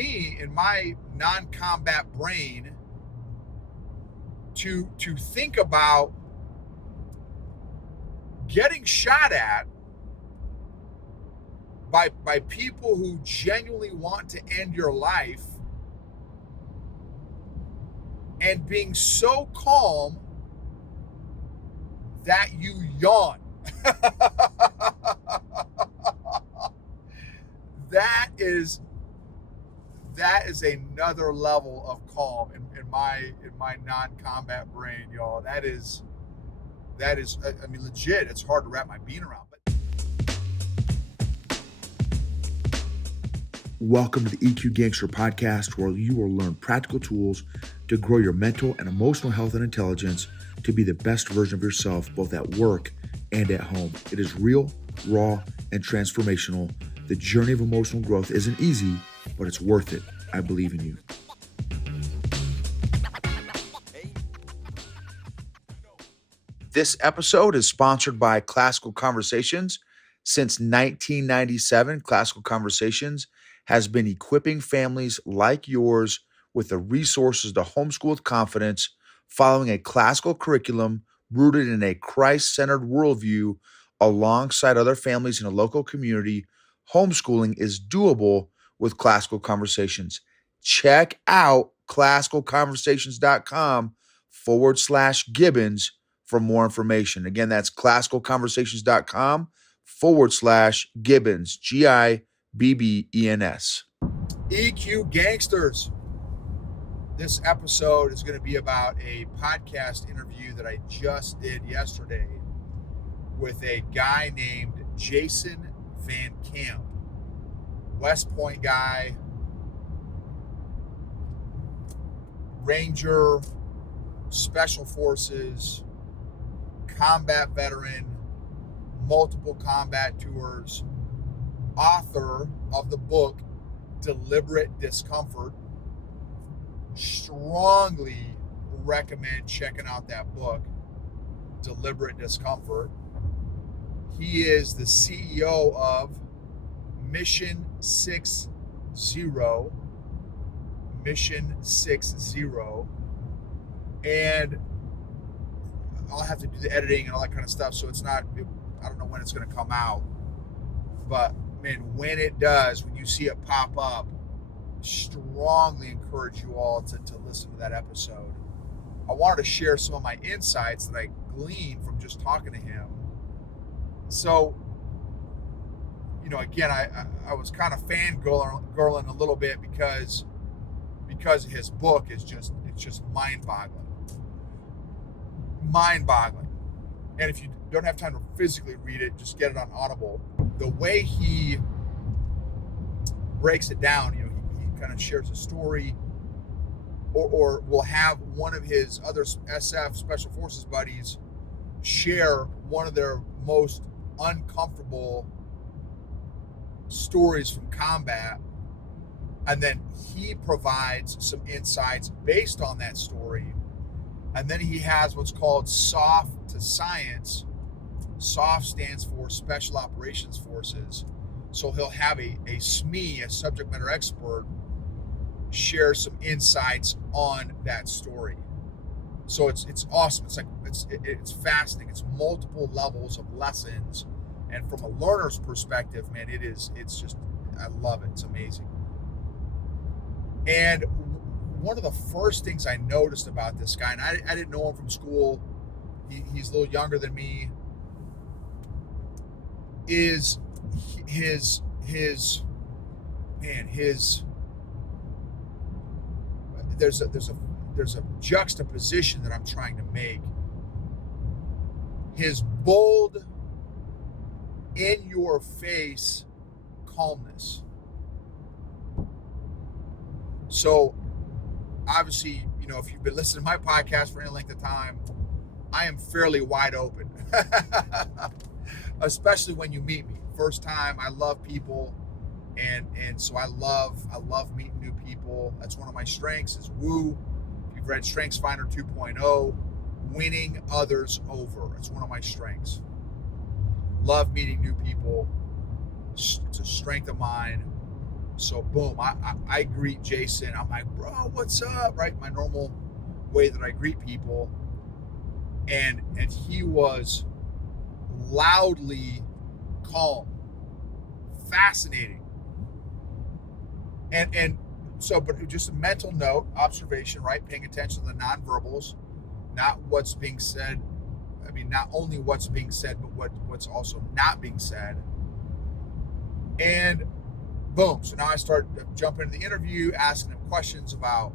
me, in my non-combat brain, to think about getting shot at by people who genuinely want to end your life and being so calm that you yawn. That is another level of calm in my non-combat brain, y'all. That is I mean, legit. It's hard to wrap my bean around. But welcome to the EQ Gangster podcast, where you will learn practical tools to grow your mental and emotional health and intelligence to be the best version of yourself, both at work and at home. It is real, raw, and transformational. The journey of emotional growth isn't easy, but it's worth it. I believe in you. This episode is sponsored by Classical Conversations. Since 1997, Classical Conversations has been equipping families like yours with the resources to homeschool with confidence, following a classical curriculum rooted in a Christ-centered worldview alongside other families in a local community. Homeschooling is doable with Classical Conversations. Check out classicalconversations.com/Gibbons for more information. Again, that's classicalconversations.com/Gibbons, Gibbens. EQ Gangsters. This episode is going to be about a podcast interview that I just did yesterday with a guy named Jason Van Camp, West Point guy, Ranger, Special Forces, combat veteran, multiple combat tours, author of the book Deliberate Discomfort. Strongly recommend checking out that book, Deliberate Discomfort. He is the CEO of Mission 60, and I'll have to do the editing and all that kind of stuff, so I don't know when it's going to come out, but man, when it does, when you see it pop up, strongly encourage you all to listen to that episode. I wanted to share some of my insights that I gleaned from just talking to him. So, again, I was kind of fangirling a little bit because his book is just mind-boggling. And if you don't have time to physically read it, just get it on Audible. The way he breaks it down, he kind of shares a story, or will have one of his other SF Special Forces buddies share one of their most uncomfortable stories from combat, and then he provides some insights based on that story. And then he has what's called SOF to Science. SOF stands for Special Operations Forces. So he'll have a SME, a subject matter expert, share some insights on that story. So it's awesome. It's fascinating. It's multiple levels of lessons, and from a learner's perspective, man, it's just, I love it. It's amazing. And one of the first things I noticed about this guy, and I didn't know him from school, he's a little younger than me, is there's a juxtaposition that I'm trying to make. His bold, in your face calmness. So obviously, if you've been listening to my podcast for any length of time, I am fairly wide open, especially when you meet me. First time, I love people, and so I love meeting new people. That's one of my strengths, is woo. If you've read StrengthsFinder 2.0, winning others over. It's one of my strengths. Love meeting new people. It's a strength of mine. So boom, I greet Jason. I'm like, bro, what's up? Right, my normal way that I greet people, and he was loudly calm, fascinating, and so, but just a mental note, observation, right? Paying attention to the nonverbals, not what's being said. I mean, not only what's being said, but what's also not being said. And boom. So now I start jumping into the interview, asking him questions about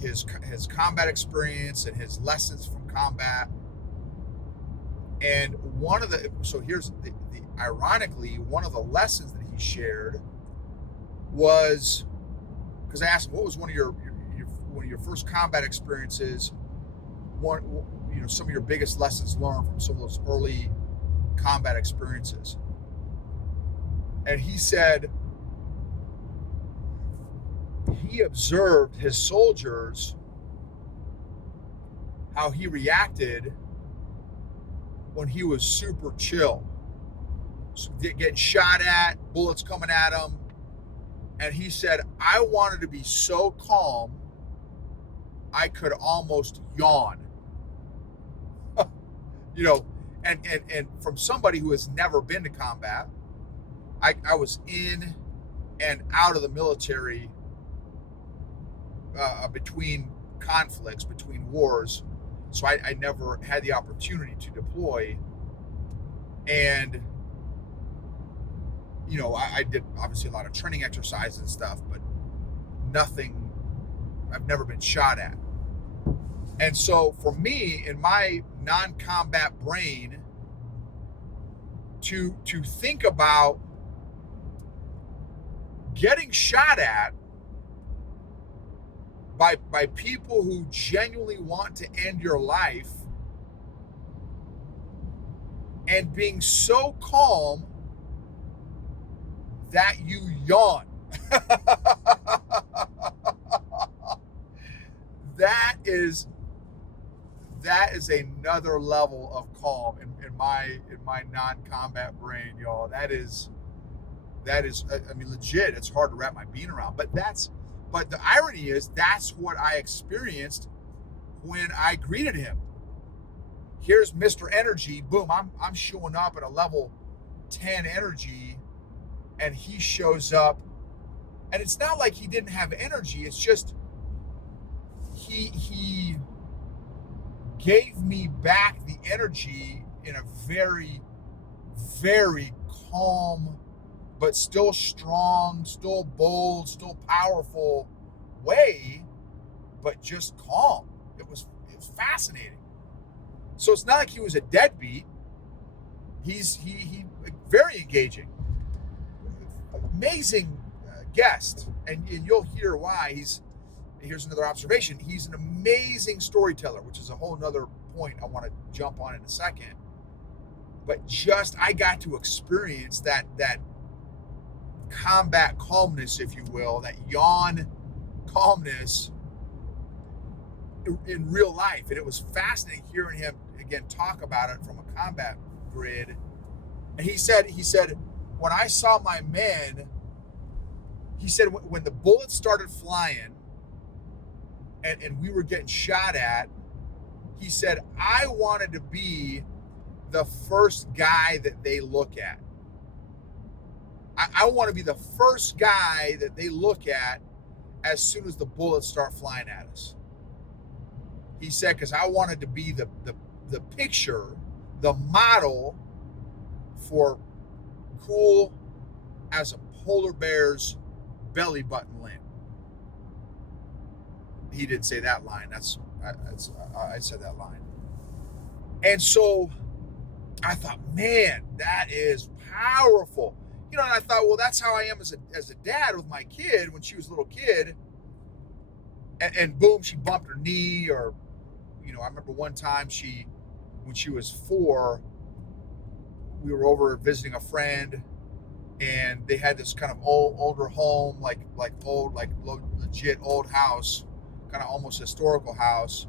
his combat experience and his lessons from combat. And here's the ironically, one of the lessons that he shared was, because I asked him, what was one of your first combat experiences, some of your biggest lessons learned from some of those early combat experiences. And he said he observed his soldiers, how he reacted when he was super chill, getting shot at, bullets coming at him. And he said, I wanted to be so calm, I could almost yawn. And from somebody who has never been to combat, I was in and out of the military between conflicts, between wars. So I never had the opportunity to deploy. And, I did obviously a lot of training exercises and stuff, but nothing, I've never been shot at. And so for me, in my non-combat brain, to think about getting shot at by people who genuinely want to end your life and being so calm that you yawn. That is another level of calm in my non-combat brain, y'all. That is, I mean, legit. It's hard to wrap my bean around, but the irony is that's what I experienced when I greeted him. Here's Mr. Energy. Boom, I'm showing up at a level 10 energy, and he shows up, and it's not like he didn't have energy. It's just he gave me back the energy in a very, very calm, but still strong, still bold, still powerful way, but just calm. It was fascinating. So it's not like he was a deadbeat. He's very engaging, amazing guest, and you'll hear why. Here's another observation. He's an amazing storyteller, which is a whole nother point I want to jump on in a second. But I got to experience that combat calmness, if you will, that yawn calmness in real life. And it was fascinating hearing him again talk about it from a combat grid. And he said, when I saw my men, he said, when the bullets started flying and we were getting shot at, he said, I wanted to be the first guy that they look at. I want to be the first guy that they look at as soon as the bullets start flying at us. He said, because I wanted to be the picture, the model for cool as a polar bear's belly button limp. He didn't say that line. I said that line. And so I thought, man, that is powerful. And I thought, well, that's how I am as a dad with my kid when she was a little kid. And boom, she bumped her knee, or, I remember one time when she was 4, we were over visiting a friend, and they had this kind of older home, like legit old house, kind of almost historical house.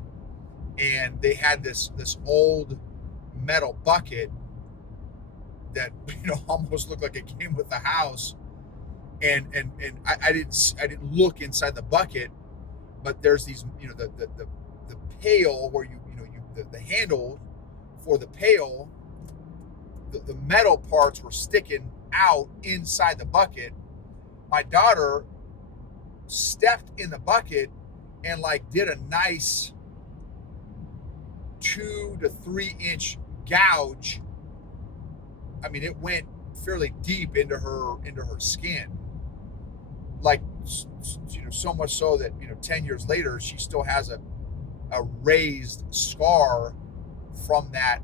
And they had this old metal bucket that almost looked like it came with the house. I didn't look inside the bucket, but there's these, the pail where the handle for the pail, the metal parts were sticking out inside the bucket. My daughter stepped in the bucket and like did a nice 2 to 3 inch gouge. I mean, it went fairly deep into her skin, like, so much so that 10 years later she still has a raised scar from that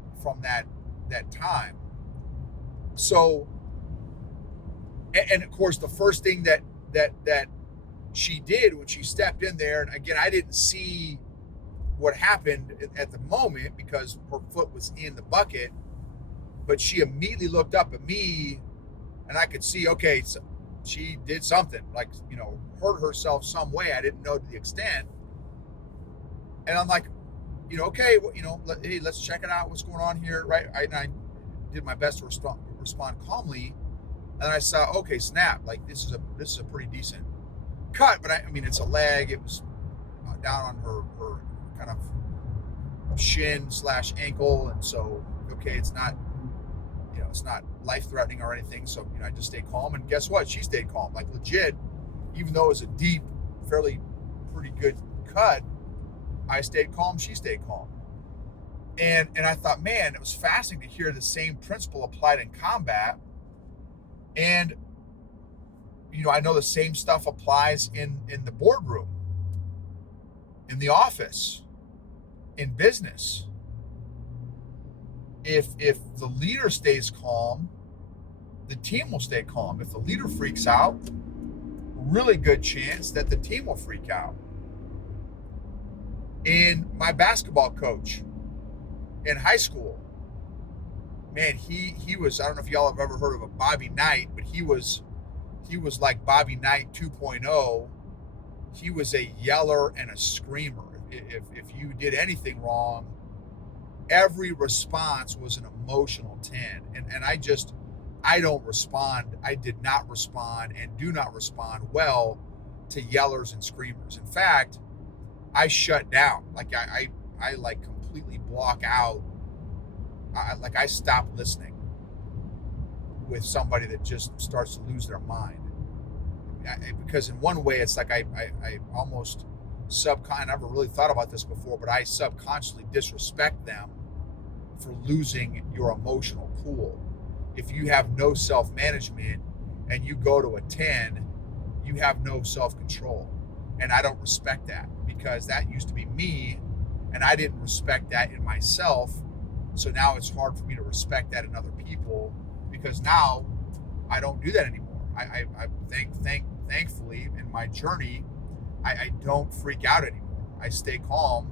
time. So, and of course, the first thing that she did when she stepped in there, and again, I didn't see what happened at the moment because her foot was in the bucket, but she immediately looked up at me, and I could see, okay, so she did something, like, hurt herself some way. I didn't know to the extent. And I'm like, okay, well, hey, let's check it out. What's going on here, right? I did my best to respond calmly, and I saw, okay, snap, like this is a pretty decent cut, but I mean, it's a leg. It was down on her kind of shin / ankle, and so, okay, it's not life-threatening or anything. So, I just stayed calm, and guess what? She stayed calm, like legit, even though it was a deep, pretty good cut. I stayed calm. She stayed calm. And I thought, man, it was fascinating to hear the same principle applied in combat. And, I know the same stuff applies in the boardroom, in the office, in business. If the leader stays calm, the team will stay calm. If the leader freaks out, really good chance that the team will freak out. And my basketball coach in high school, man, he was, I don't know if y'all have ever heard of a Bobby Knight, but he was like Bobby Knight 2.0. He was a yeller and a screamer. If you did anything wrong, every response was an emotional 10. And I don't respond. I did not respond and do not respond well to yellers and screamers. In fact, I shut down. Like I like completely block out. I stop listening with somebody that just starts to lose their mind. Because in one way, it's like I almost I never really thought about this before, but I subconsciously disrespect them for losing your emotional cool. If you have no self-management and you go to a 10, you have no self-control. And I don't respect that, because that used to be me, and I didn't respect that in myself. So now it's hard for me to respect that in other people, because now I don't do that anymore. I thankfully in my journey, I don't freak out anymore. I stay calm.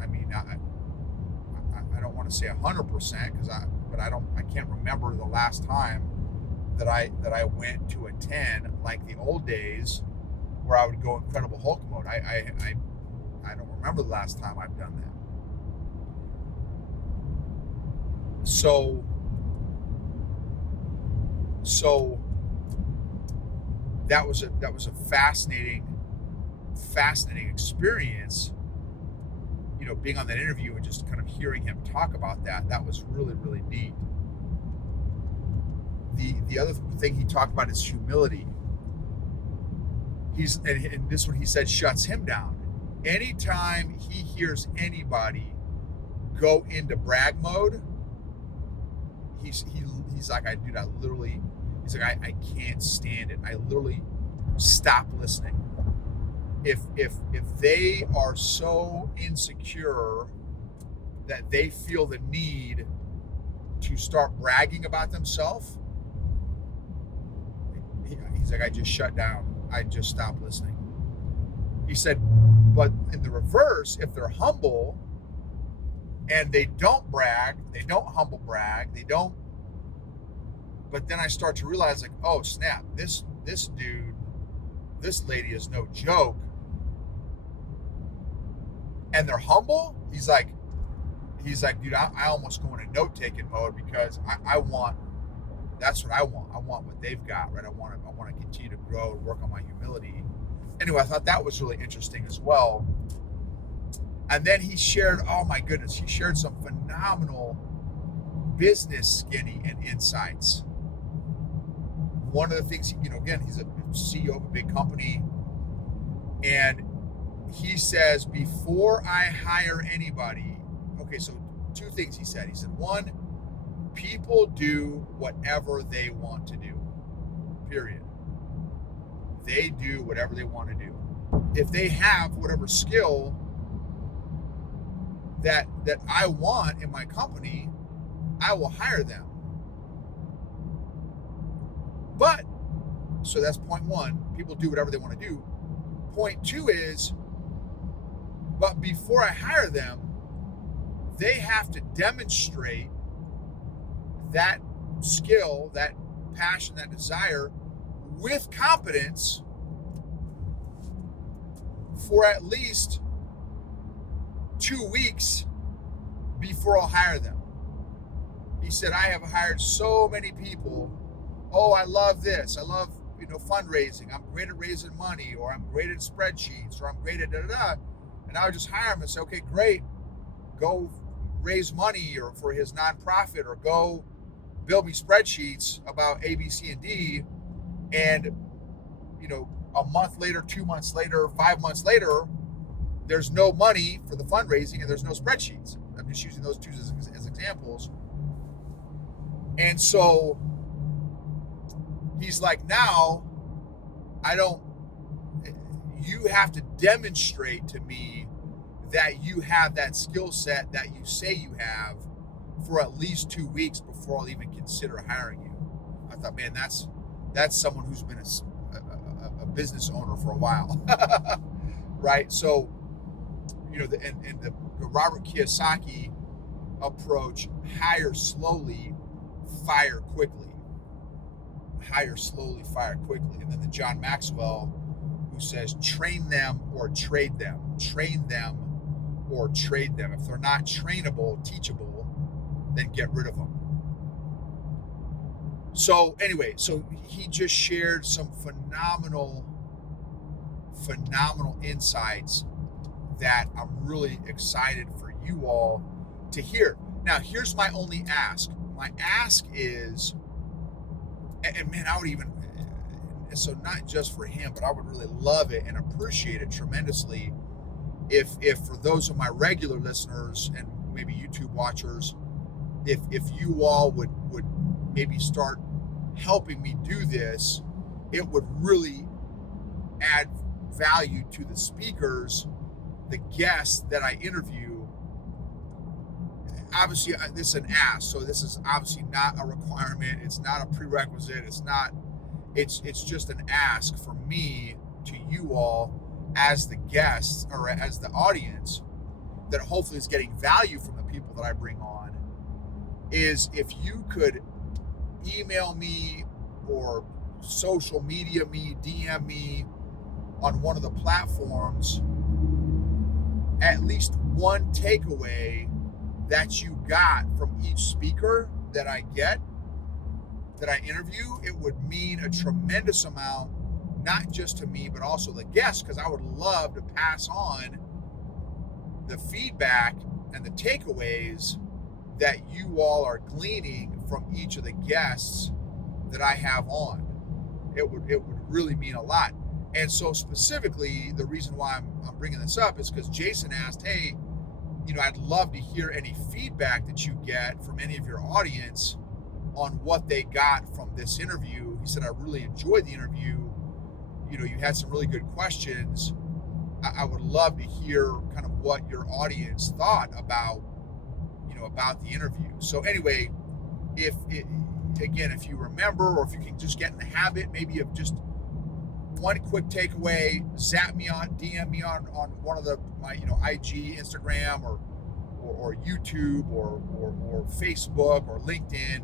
I mean, I don't want to say 100%, but I can't remember the last time that I went to a 10 like the old days where I would go Incredible Hulk mode. I don't remember the last time I've done that. So that was a fascinating experience, being on that interview and just kind of hearing him talk about that was really, really neat. The other thing he talked about is humility. And this one he said shuts him down. Anytime he hears anybody go into brag mode, he's like, he's like, I can't stand it. I literally stop listening. If they are so insecure that they feel the need to start bragging about themselves, he's like, I just shut down. I just stop listening. He said, but in the reverse, if they're humble and they don't brag, they don't humble brag, they don't. But then I start to realize, like, oh snap, this dude, this lady is no joke. And they're humble. He's like, dude, I almost go into note-taking mode, because I want That's what I want. I want what they've got, right? I want to continue to grow and work on my humility. Anyway, I thought that was really interesting as well. And then he shared, oh my goodness, he shared some phenomenal business skinny and insights. One of the things, again, he's a CEO of a big company, and he says, before I hire anybody, okay, so two things he said. He said, one, people do whatever they want to do, period. They do whatever they want to do. If they have whatever skill that I want in my company, I will hire them. But, so that's point one, people do whatever they want to do. Point two is, but before I hire them, they have to demonstrate that skill, that passion, that desire with competence for at least 2 weeks before I'll hire them. He said, I have hired so many people. Oh, I love this. I love, fundraising. I'm great at raising money, or I'm great at spreadsheets, or I'm great at da-da-da. And I would just hire him and say, okay, great. Go raise money or for his nonprofit, or go build me spreadsheets about A, B, C, and D. And, a month later, 2 months later, 5 months later, there's no money for the fundraising and there's no spreadsheets. I'm just using those two as examples. And so he's like, now you have to demonstrate to me that you have that skill set that you say you have for at least 2 weeks before I'll even consider hiring you. I thought, man, that's someone who's been a business owner for a while, right? So, the Robert Kiyosaki approach, hire slowly, fire quickly. Hire slowly, fire quickly. And then the John Maxwell, who says, train them or trade them. Train them or trade them. If they're not trainable, teachable, then get rid of them. So anyway, so he just shared some phenomenal insights that I'm really excited for you all to hear. Now, here's my only ask. My ask is, and man, I would even, so not just for him, but I would really love it and appreciate it tremendously if for those of my regular listeners and maybe YouTube watchers, if you all would maybe start helping me do this, it would really add value to the speakers, the guests that I interview. Obviously, this is an ask, so this is obviously not a requirement. It's not a prerequisite. It's just an ask for me to you all as the guests or as the audience that hopefully is getting value from the people that I bring on, is if you could email me or social media me, DM me on one of the platforms, at least one takeaway that you got from each speaker that I interview, it would mean a tremendous amount, not just to me, but also the guests, because I would love to pass on the feedback and the takeaways that you all are gleaning from each of the guests that I have on. It would really mean a lot. And so specifically, the reason why I'm bringing this up is because Jason asked, hey, I'd love to hear any feedback that you get from any of your audience on what they got from this interview. He said, I really enjoyed the interview. You had some really good questions. I would love to hear kind of what your audience thought about the interview. So anyway, if you remember, or if you can just get in the habit maybe of just one quick takeaway, zap me on, DM me on one of my IG, Instagram, or YouTube, or Facebook, or LinkedIn.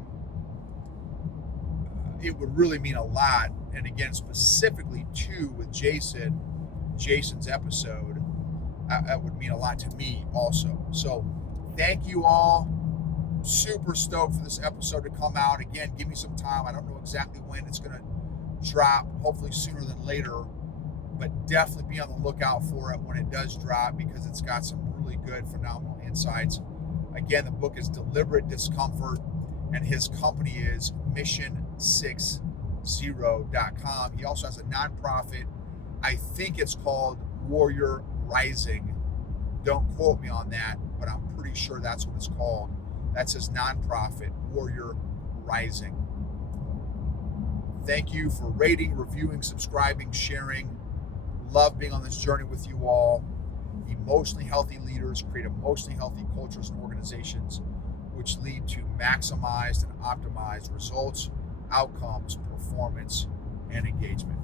It would really mean a lot. And again, specifically too with Jason's episode, that would mean a lot to me also. So thank you all. super stoked for this episode to come out. Again, give me some time. I don't know exactly when it's going to drop, hopefully sooner than later, but definitely be on the lookout for it when it does drop, because it's got some really good, phenomenal insights. Again, the book is Deliberate Discomfort, and his company is mission60.com. He also has a nonprofit. I think it's called Warrior Rising. Don't quote me on that, but I'm pretty sure that's what it's called. That's his nonprofit, Warrior Rising. Thank you for rating, reviewing, subscribing, sharing. Love being on this journey with you all. Emotionally healthy leaders create emotionally healthy cultures and organizations, which lead to maximized and optimized results, outcomes, performance, and engagement.